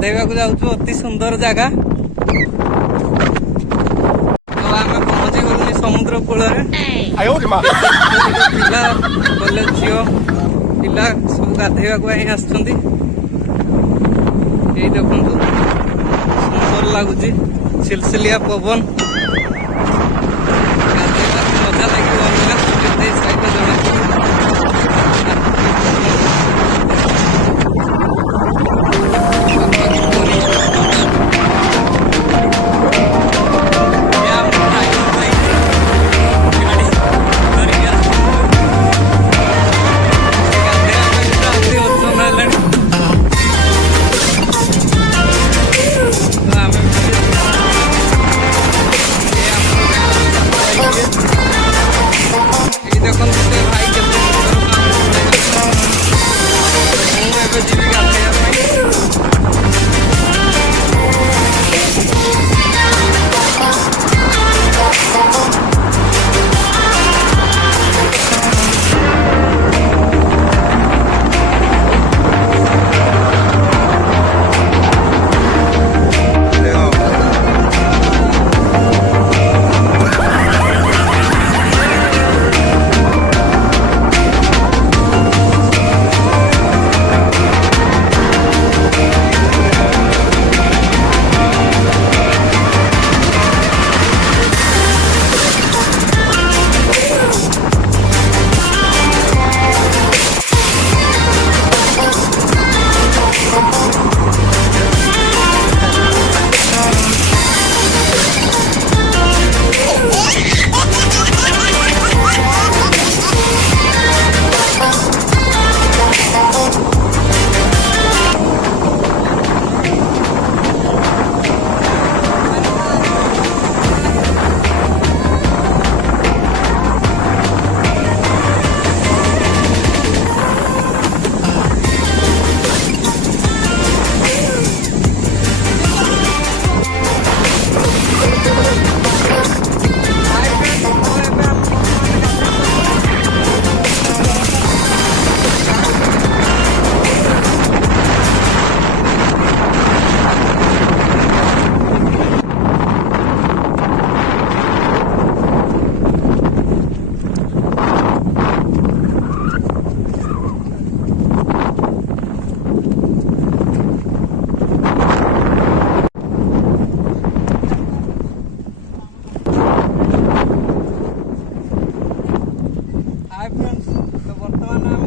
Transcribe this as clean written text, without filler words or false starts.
ଗାଧେଇବାକୁ ଯାଉଛୁ। ଅତି ସୁନ୍ଦର ଜାଗା। ତ ଆମେ ପହଞ୍ଚି ଗଲୁଣି ସମୁଦ୍ର କୂଳରେ। ପିଲା କଲେଜ ଝିଅ ପିଲା ସବୁ ଗାଧେଇବାକୁ ପାଇଁ ଆସିଛନ୍ତି। ଏଇ ଦେଖନ୍ତୁ ସୁନ୍ଦର ଲାଗୁଛି, ସିଲସିଲିଆ ପବନ। ଗାଧେଇବାକୁ ମଜା ଲାଗିବ ଅଲଗା। ଏଇ ସାଇଡରେ ଜଣା हाय फ्रेंड्स, तो बर्तमान